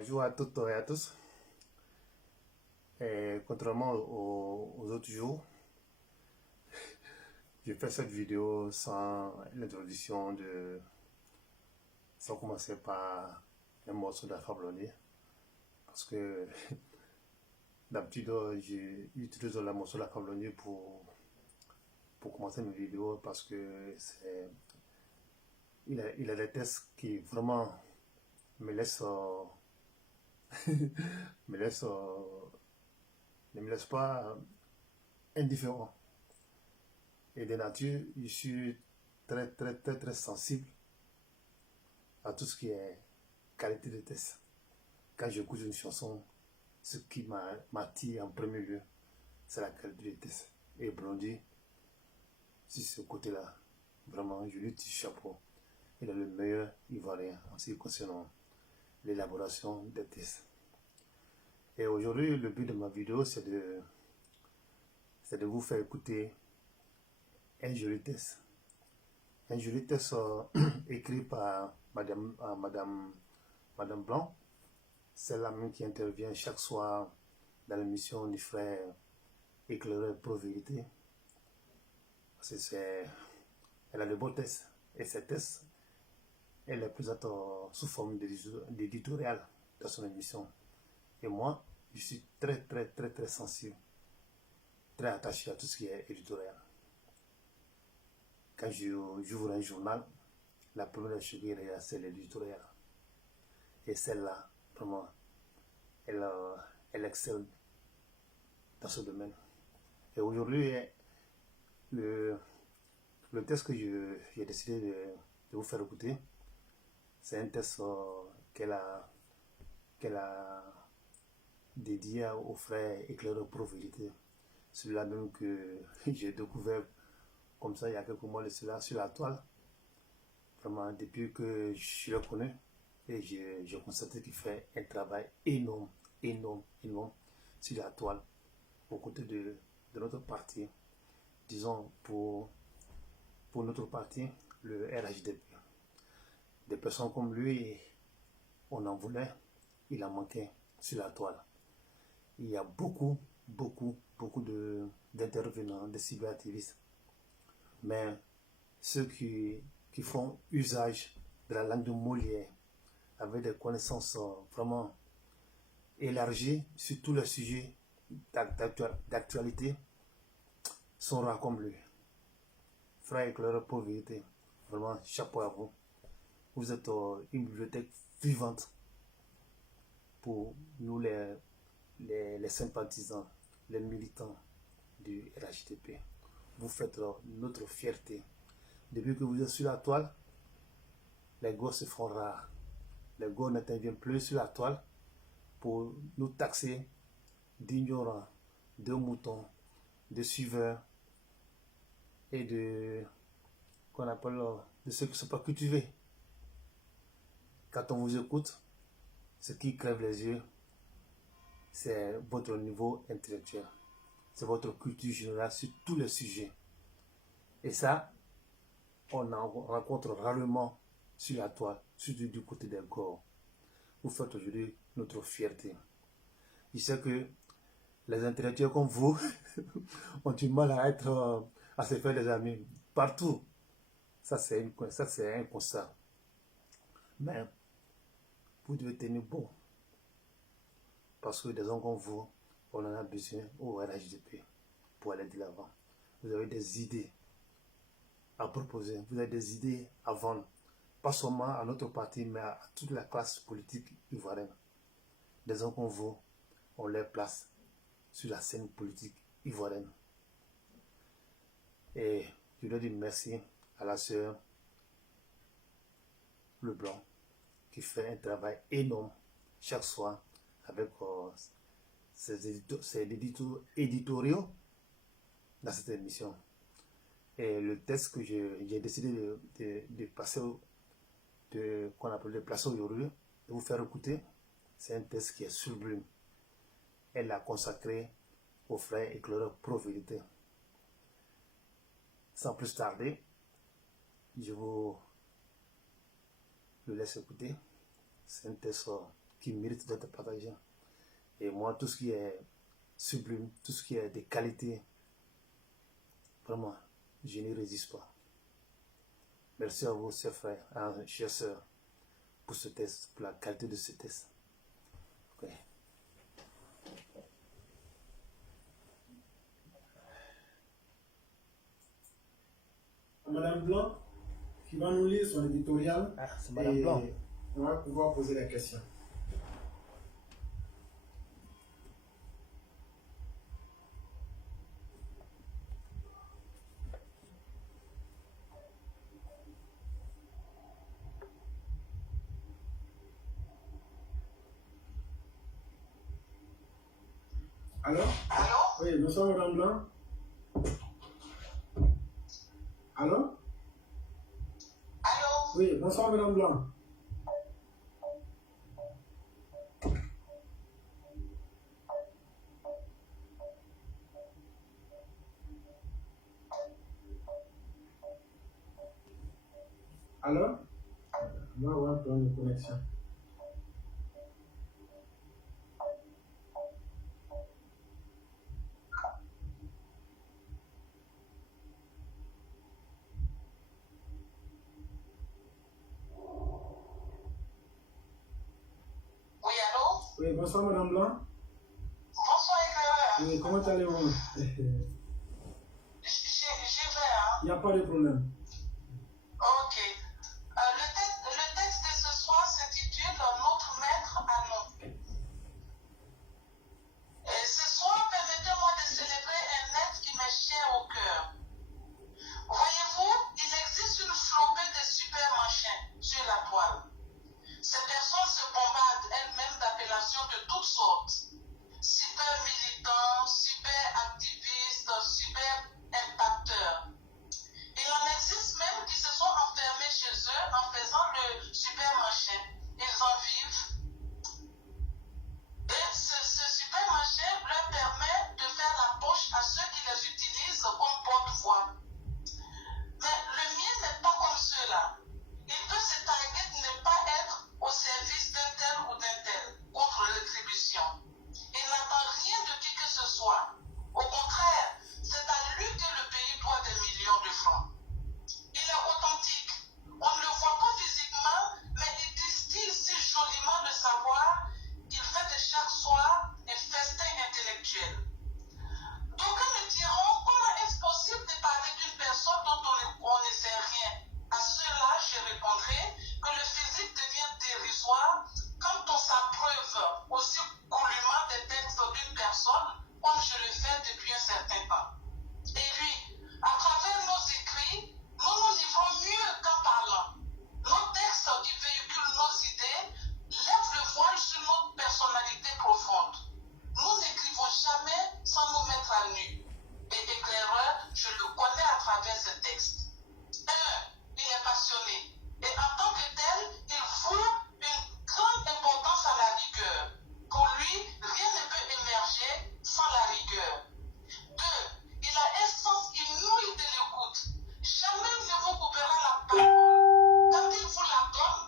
Bonjour à toutes et à tous. Et contrairement aux autres jours, je fais cette vidéo sans l'introduction sans commencer par un morceau de la Fablonnier. Parce que d'habitude, j'utilise le morceau de la Fablonnier pour commencer mes vidéos parce que il a des textes qui vraiment me laissent, me laissent, ne me laissent pas indifférent. Et de nature, je suis très sensible à tout ce qui est qualité de texte. Quand j'écoute une chanson, ce qui m'attire en premier lieu, c'est la qualité de texte. Et Blondie, sur ce côté-là, vraiment, je lui tire chapeau. Il est le meilleur Ivoirien en ce qui concerne l'élaboration des textes. Et aujourd'hui, le but de ma vidéo, c'est de vous faire écouter un joli texte. Un joli texte écrit par Madame Blanc, celle-là même qui intervient chaque soir dans l'émission du frère Éclaireur Pro-Vérité. Elle a de beaux textes, et ces textes, elle les présente sous forme d'éditorial dans son émission. Et moi, je suis très sensible, très attaché à tout ce qui est éditorial. Quand j'ouvre un journal, la première chose qu'il y a, c'est l'éditorial. Et celle-là, vraiment, elle excelle dans ce domaine. Et aujourd'hui, le texte que j'ai décidé de vous faire écouter, c'est un texte qu'elle a dédié au frère Éclaireur Pro-Vérité. Celui-là même que j'ai découvert comme ça il y a quelques mois de cela sur la toile. Vraiment, depuis que je le connais, et j'ai constaté qu'il fait un travail énorme sur la toile, aux côtés de notre parti, disons pour notre parti, le RHDP. Des personnes comme lui, on en voulait, il en manquait sur la toile. Il y a beaucoup d'intervenants, de cyberactivistes, mais ceux qui font usage de la langue de Molière, avec des connaissances vraiment élargies sur tous les sujets d'actualité, sont rares comme lui. Frère Éclaireur Pro-Vérité, vraiment chapeau à vous. Vous êtes une bibliothèque vivante pour nous les sympathisants, les militants du RHDP. Vous faites notre fierté. Depuis que vous êtes sur la toile, les gosses se font rares. Les gosses n'interviennent plus sur la toile pour nous taxer d'ignorants, de moutons, de suiveurs et de ceux qui ne sont pas cultivés. Quand on vous écoute, ce qui crève les yeux, c'est votre niveau intellectuel. C'est votre culture générale sur tous les sujets. Et ça, on en rencontre rarement sur la toile, surtout du côté des corps. Vous faites aujourd'hui notre fierté. Je sais que les intellectuels comme vous ont du mal à se faire des amis partout. Ça, c'est un constat. Mais vous devez tenir bon. Parce que des gens comme vous, on en a besoin au RHDP pour aller de l'avant. Vous avez des idées à proposer, vous avez des idées à vendre, pas seulement à notre parti, mais à toute la classe politique ivoirienne. Des gens comme vous, on les place sur la scène politique ivoirienne. Et je dois dire merci à la sœur Leblanc qui fait un travail énorme chaque soir avec ses éditoriaux dans cette émission. Et le texte que j'ai décidé de passer, qu'on appelle de placer aujourd'hui, de vous faire écouter, c'est un texte qui est sublime. Elle l'a consacré au frère Éclaireur Pro-Vérité. Sans plus tarder, je vous le laisse écouter. C'est un texte qui mérite d'être partagé. Et moi, tout ce qui est sublime, tout ce qui est des qualités, vraiment, je n'y résiste pas. Merci à vous, chers frères, chers sœurs, pour ce test, pour la qualité de ce test. Okay. Madame Blanc, qui va nous lire son éditorial. Ah, c'est Madame Blanc. On va pouvoir poser la question. Allô? Allô? Oui, bonsoir Madame Blanc. Allô? Allô? Oui, bonsoir Madame Blanc. Allô? On va avoir un problème de connexion. Oui, allô? Oui, bonsoir Madame Blanc. Bonsoir, éclaireur. Oui, comment allez-vous? J'y vais, hein? Il n'y a pas de problème. Ok. Le texte de ce soir s'intitule Notre maître à nous. Et ce soir, permettez-moi de célébrer un être qui m'est cher au cœur. Voyez-vous, il existe une flopée de super machins sur la toile. Ces personnes se bombardent elles-mêmes d'appellations de toutes sortes. Super militants, super activistes, super impacteurs. Il en existe même qui se sont enfermés chez eux en faisant le super machin. Ils en vivent. Et ce super machin leur permet de faire la poche à ceux qui les utilisent comme porte-voix. Mais le mien n'est pas comme ceux-là. Il peut se targuer de ne pas être au service d'un tel ou d'un tel, contre l'attribution. Il n'attend rien de qui que ce soit. Au contraire, c'est à lui que le pays doit des millions de francs. Il est authentique. On ne le voit pas physiquement, mais il distille si joliment le savoir qu'il fait de chaque soir un festin intellectuel. D'aucuns me diront comment est-ce possible de parler d'une personne dont on ne sait rien. À cela, je répondrai que le physique devient dérisoire quand on s'approuve aussi goulûment des textes d'une personne comme je le fais depuis un certain temps. Et lui, à travers nos écrits, nous nous livrons mieux qu'en parlant. Nos textes qui véhiculent nos idées lèvent le voile sur notre personnalité profonde. Nous n'écrivons jamais sans nous mettre à nu. Et éclaireur, je le connais à travers ce texte. Il est passionné. Et en tant que tel, il voue une grande importance à la rigueur. Pour lui, rien ne peut émerger sans la rigueur. 2. Il a un sens inouï de l'écoute. Jamais il ne vous coupera la parole. Quand il vous la donne,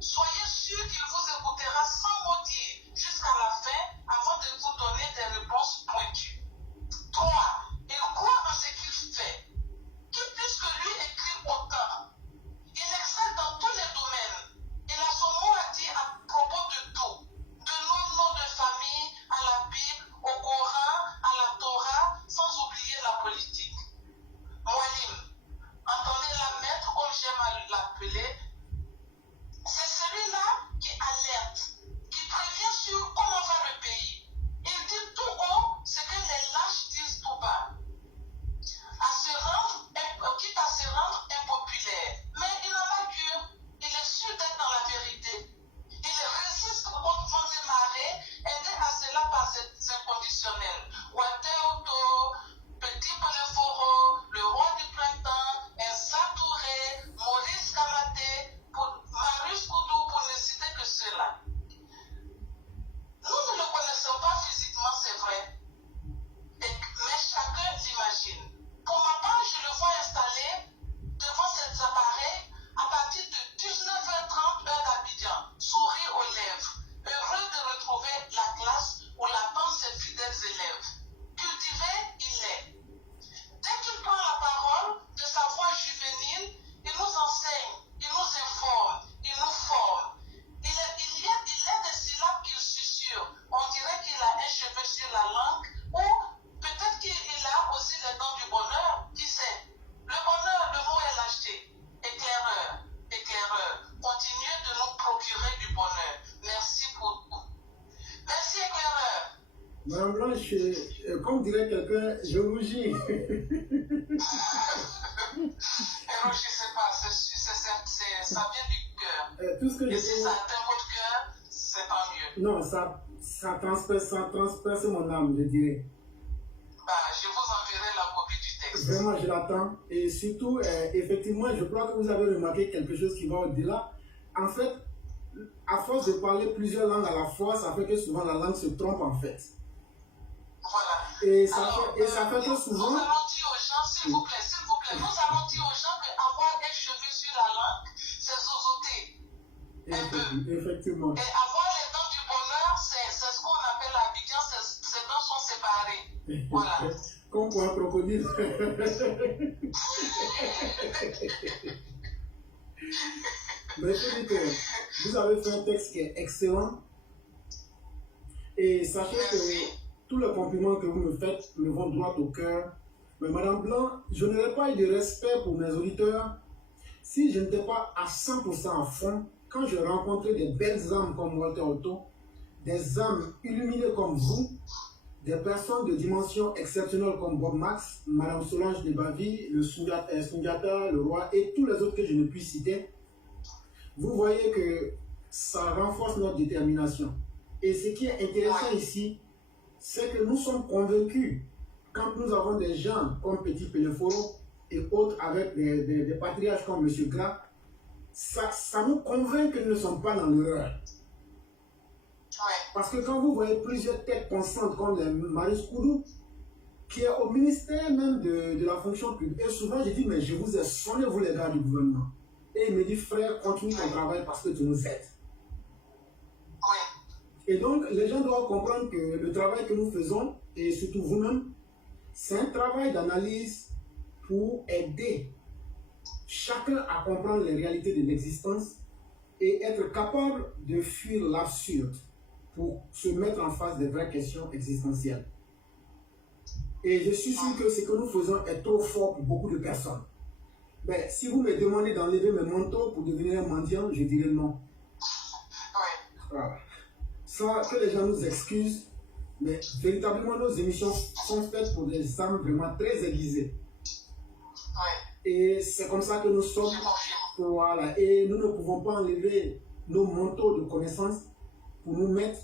soyez sûr qu'il vous écoutera sans mot dire jusqu'à la fin avant de vous donner des réponses pointues. 3. Il croit en ce qu'il fait. Qui plus que lui Madame Blanche, comme dirait quelqu'un, je rougis. Et non, je sais pas, ça vient du cœur. Tout ce que Et je si ça atteint votre cœur, c'est pas mieux. Non, ça transperce mon âme, je dirais. Bah, je vous enverrai la copie du texte. Vraiment, je l'attends. Et surtout, effectivement, je crois que vous avez remarqué quelque chose qui va au-delà. En fait, à force de parler plusieurs langues à la fois, ça fait que souvent la langue se trompe en fait. Voilà. Et ça Alors, fait que souvent... nous allons dire aux gens, s'il vous plaît, nous allons dire aux gens qu'avoir un cheveu sur la langue, c'est zozoter. Un peu. Effectivement. Et avoir les dents du bonheur, c'est ce qu'on appelle l'Abidjan, ces dents sont séparées. Voilà. Comme pour un crocodile. Mais je dis que vous avez fait un texte qui est excellent. Et sachez que tous les compliments que vous me faites me vont droit au cœur. Mais Madame Blanc, je n'aurais pas eu de respect pour mes auditeurs si je n'étais pas à 100% à fond quand je rencontrais des belles âmes comme Walter Otto, des âmes illuminées comme vous, des personnes de dimension exceptionnelle comme Bob Max, Madame Solange de Bavie, le Sundiata, le roi et tous les autres que je ne puis citer. Vous voyez que ça renforce notre détermination. Et ce qui est intéressant ici, c'est que nous sommes convaincus, quand nous avons des gens comme Petit Peleforo et autres avec des patriarches comme M. Gras, ça nous convainc que nous ne sommes pas dans l'erreur. Parce que quand vous voyez plusieurs têtes pensantes comme les Marius Koudou, qui est au ministère même de la fonction publique, et souvent je dis, mais je vous ai sonné, vous les gars du gouvernement. Et il me dit, frère, continue ton travail parce que tu nous aides. Et donc, les gens doivent comprendre que le travail que nous faisons, et surtout vous-même, c'est un travail d'analyse pour aider chacun à comprendre les réalités de l'existence et être capable de fuir l'absurde pour se mettre en face des vraies questions existentielles. Et je suis sûr que ce que nous faisons est trop fort pour beaucoup de personnes. Mais si vous me demandez d'enlever mes manteaux pour devenir un mendiant, je dirais non. Voilà. Sans que les gens nous excusent, mais véritablement nos émissions sont faites pour des âmes vraiment très aiguisées. Et c'est comme ça que nous sommes. Voilà. Et nous ne pouvons pas enlever nos manteaux de connaissances pour nous mettre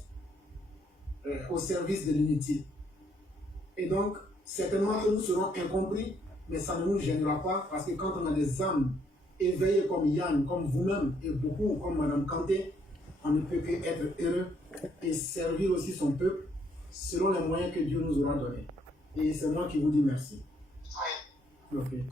au service de l'inutile. Et donc, certainement que nous serons incompris, mais ça ne nous gênera pas parce que quand on a des âmes éveillées comme Yann, comme vous-même et beaucoup comme Madame Kanté, on ne peut qu'être heureux et servir aussi son peuple selon les moyens que Dieu nous aura donnés. Et c'est moi qui vous dis merci. Okay.